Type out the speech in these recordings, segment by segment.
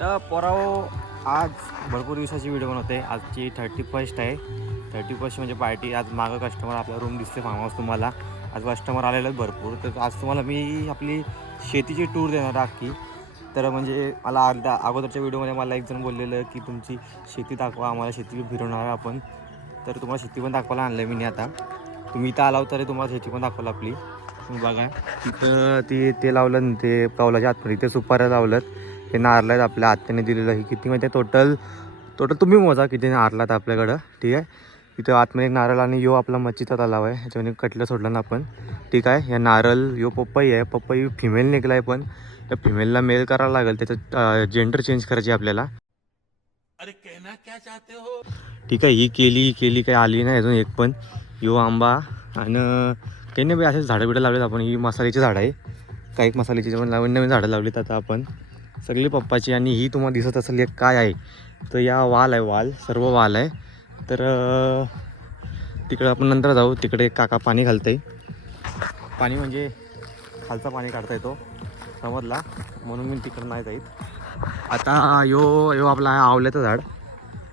तर पोराओ, आज भरपूर दिवसाची व्हिडिओ बनवते. आजची 31 आहे. 31 म्हणजे पार्टी. आज मागं कस्टमर आपला रूम दिसते फार्म हाऊस तुम्हाला. आज कस्टमर आलेले आहेत भरपूर. तर आज तुम्हाला मी आपली शेतीची टूर देणार अख्खी. तर म्हणजे मला अगोदरच्या व्हिडिओमध्ये मला एक जण बोललेलं की तुमची शेती दाखवा आम्हाला, शेती फिरवणार आहे आपण. तर तुम्हाला शेती पण दाखवायला आणलं मी आता. तुम्ही इथं आला तर तुम्हाला शेती पण दाखवलं आपली. तुम्ही बघा तिथं ते लावलं, ते कौलाच्या आतमध्ये ते सुपाऱ्या लावलं. हे नारळ आहेत आपल्या आत्याने दिलेलं. ही किती माहिती आहे टोटल तुम्ही मोजा किती नारळ आहेत आपल्याकडं. ठीक आहे, इथं आतमध्ये एक नारळ आणि यो आपला मच्छीचा तलाव आहे. ह्याच्यामध्ये कटलं सोडलं ना आपण. ठीक आहे, या नारळ यो पपई आहे. पपई फिमेल निघला आहे, पण त्या फिमेलला मेल करावं लागेल. त्याचं जेंडर चेंज करायची आपल्याला. अरे कहना क्या चाहते हो. ठीक आहे, ही केली काही आली नाही अजून एक पण. यो आंबा आणि काही नाही असे झाडं बिडं लावलेत आपण. ही मसाल्याची झाडं आहे, काही मसाल्याची पण नवीन झाडं लावलीत आता आपण सगळी पप्पाची. आणि ही तुम्हाला दिसत असेल एक काय आहे, तर या वाल आहे, सर्व वाल आहे. तर तिकडे आपण नंतर जाऊ. तिकडे एक काका पाणी घालतंय. पाणी म्हणजे खालचा पाणी काढता येतो, समजला, म्हणून मी तिकडं नाही जाईत. आता यो आपला आवल्याचं झाड.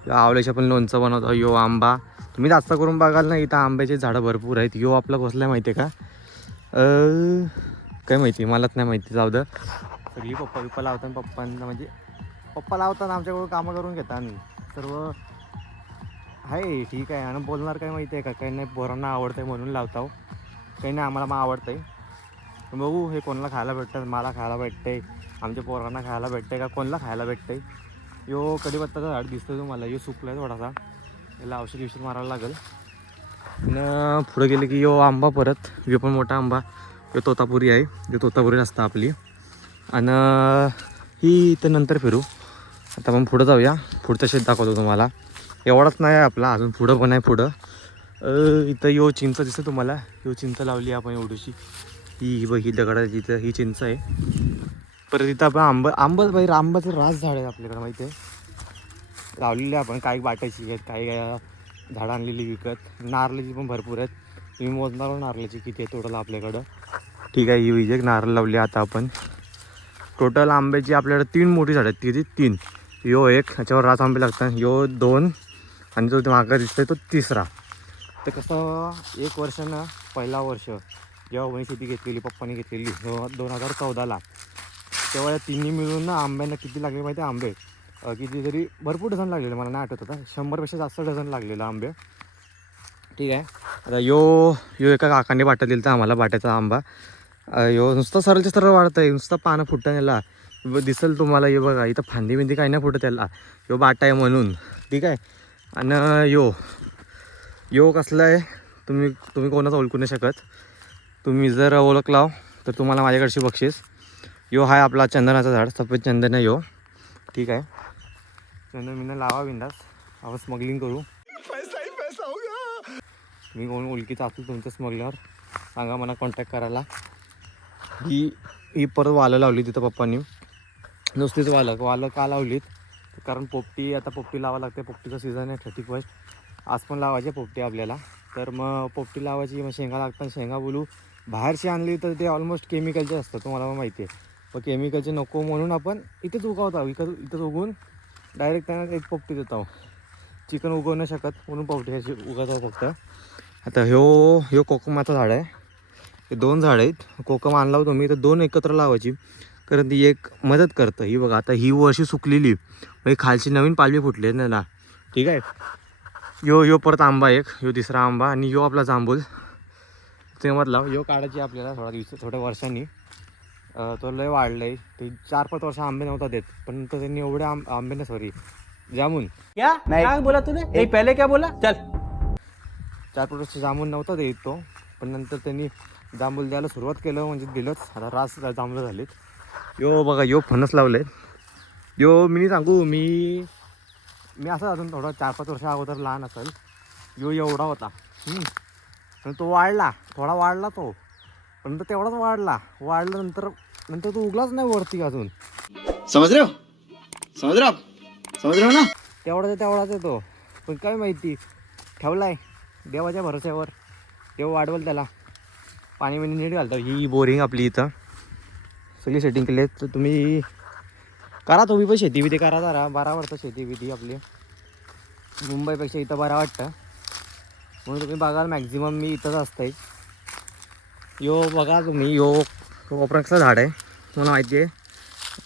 या आवल्याचं पण लोणचं बनवतो. यो आंबा तुम्ही जास्त करून बघाल ना, इथं आंब्याचे झाडं भरपूर आहेत. यो आपला कसला आहे माहिती आहे का, काय माहिती मलाच नाही माहिती, जाऊ दे. सगळी पप्पा लावतात. पप्पांना म्हणजे पप्पा लावतात, आमच्याकडून कामं करून घेतात सर्व. आहे ठीक आहे. आणि बोलणार काय माहिती आहे का, काही नाही पोरांना आवडतं आहे म्हणून लावतो, काही नाही आम्हाला मग आवडतं आहे. बघू हे कोणाला खायला भेटतं, मला खायला भेटतं आहे, आमच्या पोरांना खायला भेटतं आहे का, कोणाला खायला भेटतं आहे. यो कढीपत्ताचा झाड दिसतो तुम्हाला, यो सुकला आहे थोडासा, याला औषध मारावं लागेल. आणि पुढं गेले की यो आंबा, परत यो पण मोठा आंबा, यो तोतापुरी आहे. जो तोतापुरी असतं आपली. आणि ही इथं नंतर फिरू. आता आपण पुढं जाऊया, पुढचं शेत दाखवतो तुम्हाला. एवढाच नाही आहे आपला, अजून पुढं पण आहे. पुढं इथं यो चिंच दिसतं तुम्हाला, यो चिंच लावली आपण एवढीशी. ही बघी दगडाची इथं ही चिंच आहे. परत इथं आपण आंबाचं रास झाड आहे आपल्याकडे माहिती आहे, लावलेली आपण. काही बाटायची आहेत, काही झाडं आणलेली विकत. नारळाची पण भरपूर आहेत. तुम्ही मोजणार नारळाची किती आहे टोटल आपल्याकडं. ठीक आहे, ही विजय नारळ लावली आता आपण. टोटल आंब्याची आपल्याकडे 3 मोठी झाडं आहेत. किती 3, यो एक, ह्याच्यावर रास आंबे लागतात, यो 2, आणि जो मागं दिसतोय तो 3रा. तर कसं एक वर्षानं पहिला वर्ष जेव्हा मी शेती घेतलेली, पप्पाने घेतलेली 2014ला, तेव्हा या तिन्ही मिळून ना आंब्यांना किती लागले माहिती आहे आंबे, किती तरी भरपूर डझन लागलेलं, मला नाही आठवत होता. 100पेक्षा जास्त डझन लागलेलं आंबे. ठीक आहे, आता यो एका काकाने बाटा दिला तर आम्हाला, बाट्याचा आंबा. यो नुसतं सरळच्या सरळ वाढतं आहे, नुसतं पानं फुटतं याला दिसेल तुम्हाला. हे बघा इथं फांदी बिंदी काही नाही फुटत त्याला, यो बाटा आहे म्हणून. ठीक आहे, आणि यो कसलं आहे, तुम्ही कोणाचं ओळखू नाही शकत. तुम्ही जर ओळखला तर तुम्हाला माझ्याकडची बक्षीस. यो आहे आपला चंदनाचा झाड, सफेद चंदन आहे यो. ठीक आहे, चंदन लावा बिंदास, आपण स्मगलिंग करू. पैसा होगा. मी कोण ओळखीचं असेल तुमचं स्मगलर, सांगा मला कॉन्टॅक्ट करायला. ही परत वालं लावली तिथं पप्पांनी, नुसतीच वालं का लावलीत, कारण आता पोपटी लावावं लागते. पोपटीचं सीझन आहे 31. आज पण लावायची पोपटी आपल्याला. तर मग पोपटी लावायची, मग शेंगा लागतात. शेंगा बोलू बाहेरची आणली तर ते ऑलमोस्ट केमिकलचे असतात, तुम्हाला पण माहिती आहे. मग केमिकलचे नको म्हणून आपण इथेच उगवतो. इथंच उगवून डायरेक्ट त्यांना एक पोपटी देतो. चिकन उगवू नाही शकत म्हणून पोपटी अशी उगवतो फक्त. आता ह्यो कोकमाचं झाड आहे. हे 2 झाड आहेत. कोकम आणला होतो मी, तर 2 एकत्र लावायची, कारण ती एक मदत करतं. ही बघा आता ही वर्षी सुकलेली, म्हणजे खालची नवीन पालवी फुटली आहे ना. ठीक आहे, यो परत आंबा एक, यो 3रा आंबा, आणि यो आपला जांभूळ. ते म्हटलं यो काढायची आपल्याला थोड्या वर्षांनी. तो लय वाढलं आहे. ते 4-5 वर्ष आंबे नव्हता देत, पण नंतर त्यांनी एवढे आंबे ना, सॉरी जामून. क्या बोला तूने? नहीं पहले क्या बोला? चल. 4-5 वर्ष जांभूळ नव्हता देत तो, पण नंतर त्यांनी जांभूळ द्यायला सुरुवात केलं, म्हणजे दिलंच. आता रास जांभळं झालेत. यो बघा यो फणस लावले. यो मी सांगू, मी असं अजून थोडा 4-5 वर्ष अगोदर लहान असेल, यो एवढा होता. पण तो थोडा वाढला तो, पण तेवढाच वाढल्यानंतर तो उगलाच नाही वरती अजून. समझ रहे हो ना? तेवढाच आहे तो. पण काय माहिती ठेवलाय देवाच्या भरोश्यावर, देव वाढवल त्याला. पाणी नीट घालतं. ही बोरिंग आपली इथं सगळी सेटिंग केली आहे. तर तुम्ही करा तुम्ही पण शेती बिती करा जरा, बरा वाटतं शेती बिती आपली. मुंबईपेक्षा इथं बरं वाटतं, म्हणून तुम्ही बघाल मॅक्झिमम मी इथंच असते. यो बघा तुम्ही, यो कोपराचं झाड आहे, मला माहिती आहे.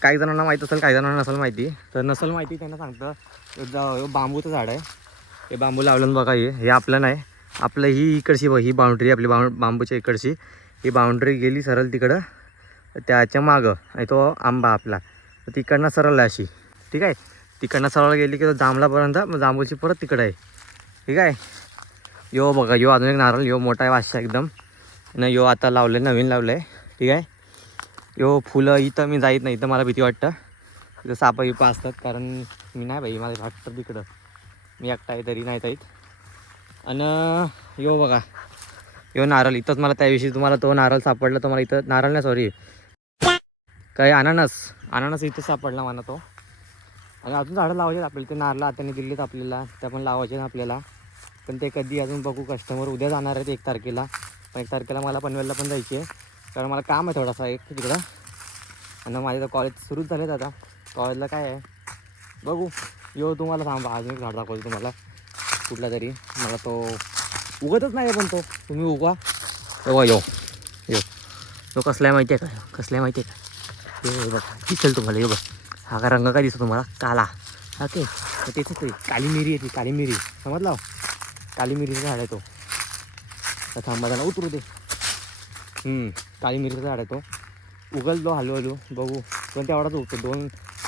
काही जणांना माहीत असेल, काही जणांना नसेल माहिती. तर नसेल माहिती त्यांना सांगतं, यो बांबूचं झाड आहे. हे बांबू लावलं बघा, हे आपलं नाही, आपलं ही इकडची ही बाउंड्री आपली बांबूच्या इकडची. ही बाउंड्री गेली सरळ तिकडं, त्याच्या मागं आहे तो आंबा आपला. तर तिकडनं सरळ आहे अशी, ठीक आहे. तिकडनं सरळ गेली की तो जांभळापर्यंत, मग जांभूची परत तिकडं आहे, ठीक आहे. यो बघा, यो अजून एक नारळ, यो मोठा आहे वाशा एकदम. आणि यो आता लावलं आहे, नवीन लावलं आहे, ठीक आहे. यो फुलं इथं मी जाईत नाही, इथं मला भीती वाटतं. इथं सापा विपा असतात, कारण मी नाही बाई, मला वाटतं तिकडं मी एकटा आहे तरी नाही जाईत. आणि यो बघा, यो नारळ इथंच मला त्याविषयी तुम्हाला तो नारळ सापडला, तो मला इथं नारळ नाही, सॉरी काय अननस इथं सापडला मला तो. आणि अजून झाडं लावायचे आपल्याला, ते नारळ आत्याने दिलेत आपल्याला, त्या पण लावायचे ना आपल्याला. पण ते कधी अजून बघू, कस्टमर उद्या जाणार आहेत 1 तारखेला. पण 1 तारखेला मला पनवेलला पण जायची आहे, कारण मला काम आहे थोडासा एक तिकडं. आणि माझे तर कॉलेज सुरूच झालेत आता, कॉलेजला काय आहे बघू. यो तुम्हाला सांगा, अजून एक झाड दाखवतो तुम्हाला कुठला तरी, मला तो उगतच नाही आहे, पण तो तुम्ही उगा तेव्हा यो कसला आहे माहिती आहे का, कसला आहे माहिती आहे का, हे बघा दिसेल तुम्हाला. हे बघ, हा का रंग काय दिसतो तुम्हाला, काला. ओके, तर तेच ते काली मिरी आहे, ती काली मिरी समजला, काली मिरीचं झाड आहे तो. तर थांबा त्यांना उतरू दे. काली मिरीचं झाड आहे तो, उगलतो हळूहळू बघू. पण तेवढाच उगतो,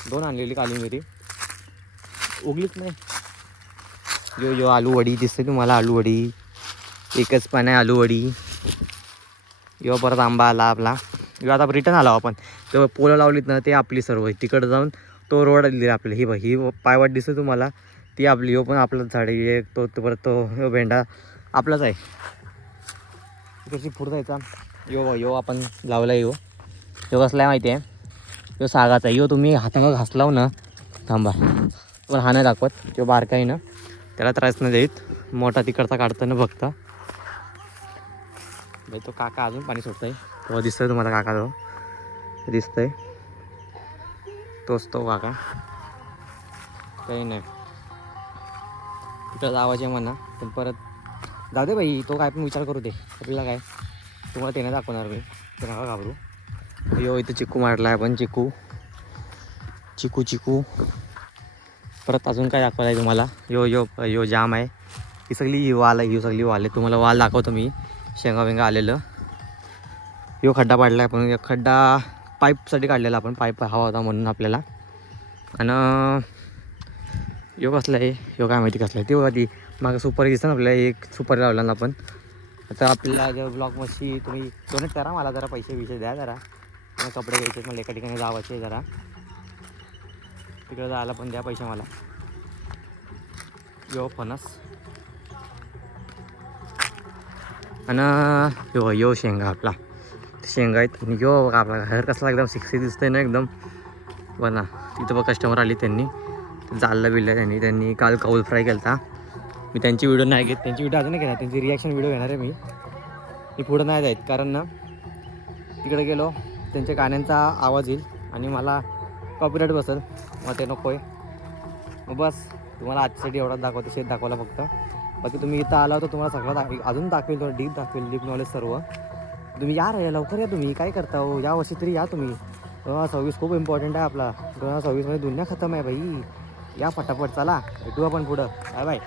दोन आणलेली काली मिरी, उगलीच नाही. यो आलू वडी दिसते तुम्हाला, आलू वडी एकच पण आहे, आलू वडी. यो परत आंबा आला आपला. यो आता रिटर्न आला आपण, तेव्हा पोलं लावलीत ना, ते आपली सर्व तिकडं जाऊन तो रोड दिली आपली. ही पायवाट दिसते तुम्हाला, ती आपली. यो पण आपलंच झाड आहे, तो परत तो भेंडा आपलाच आहे. कशी पुढं जायचा. यो आपण लावला, यो कसला आहे माहिती आहे, यो सागाचा आहे. यो तुम्ही हातानं घासलाव ना, थांबा पण हा नाही दाखवत, तो बारका आहे ना, त्याला त्रास नाही देत. मोठा तिकडचा काढताना बघता भाई, तो काका अजून पाणी सोडतोय, तो दिसतोय तुम्हाला, काका तो दिसतोय, तोच तो काका. काही नाही, तिकडं आवाज आहे म्हणा, पण परत जाऊ दे बाई, तो काय पण विचार करू दे आपल्याला, काय तुम्हाला ते नाही दाखवणार मी, ते नका घाबरू. यो इथं चिकू मारला आहे आपण, चिकू परत अजून काय दाखवायला आहे तुम्हाला. यो जाम आहे, ही सगळी वाल आहे, तुम्हाला वाल दाखवतो मी, शेंगा आलेलं. यो खड्डा पाडला आहे आपण, खड्डा पाईपसाठी काढलेला आपण, पाईप हवा होता म्हणून आपल्याला. आणि यो कसला आहे, यो काय माहिती कसला आहे, ते आधी मागं सुपारी दिसतं ना आपल्याला, एक सुपारी लावला ना आपण. आता आपल्याला जर ब्लॉकमध्ये तुम्ही डोनेट करा, मला जरा पैसे द्या जरा, कपडे घ्यायचे मला, एका ठिकाणी जावायचे जरा, तिकडे जायला पण द्या पैसे मला. यो फणस आणि यो शेंगा आपला, शेंगा आहेत. आणि यो आपला घर कसला एकदम सिक्सी दिसतंय ना एकदम, बघा तिथं बघ कस्टमर आली, त्यांनी जाळलं त्यांनी काल काऊल फ्राय केला होता. मी त्यांची व्हिडिओ नाही घेत, त्यांची व्हिडिओ अजून नाही घेणार, त्यांची रिॲक्शन व्हिडिओ घेणार आहे मी पुढं नाही जायत, कारण ना तिकडे गेलो त्यांच्या गाण्यांचा आवाज येईल आणि मला कॉपीराईट बसेल, मग ते नको आहे. मग बस तुम्हाला आजसाठी एवढाच दाखवतो, शेत दाखवला फक्त. बाकी तुम्ही इथं आला तर तुम्हाला सगळं अजून दाखवेल, थोडं डीप नॉलेज सर्व. तुम्ही या रे, लवकर या, तुम्ही काय करता हो, या वर्षी तरी या तुम्ही. 2026 खूप इम्पॉर्टंट आहे आपला, 2026मध्ये दुनिया खतम आहे भाई. या फटाफट, चला भेटू आपण पुढं, बाय बाय.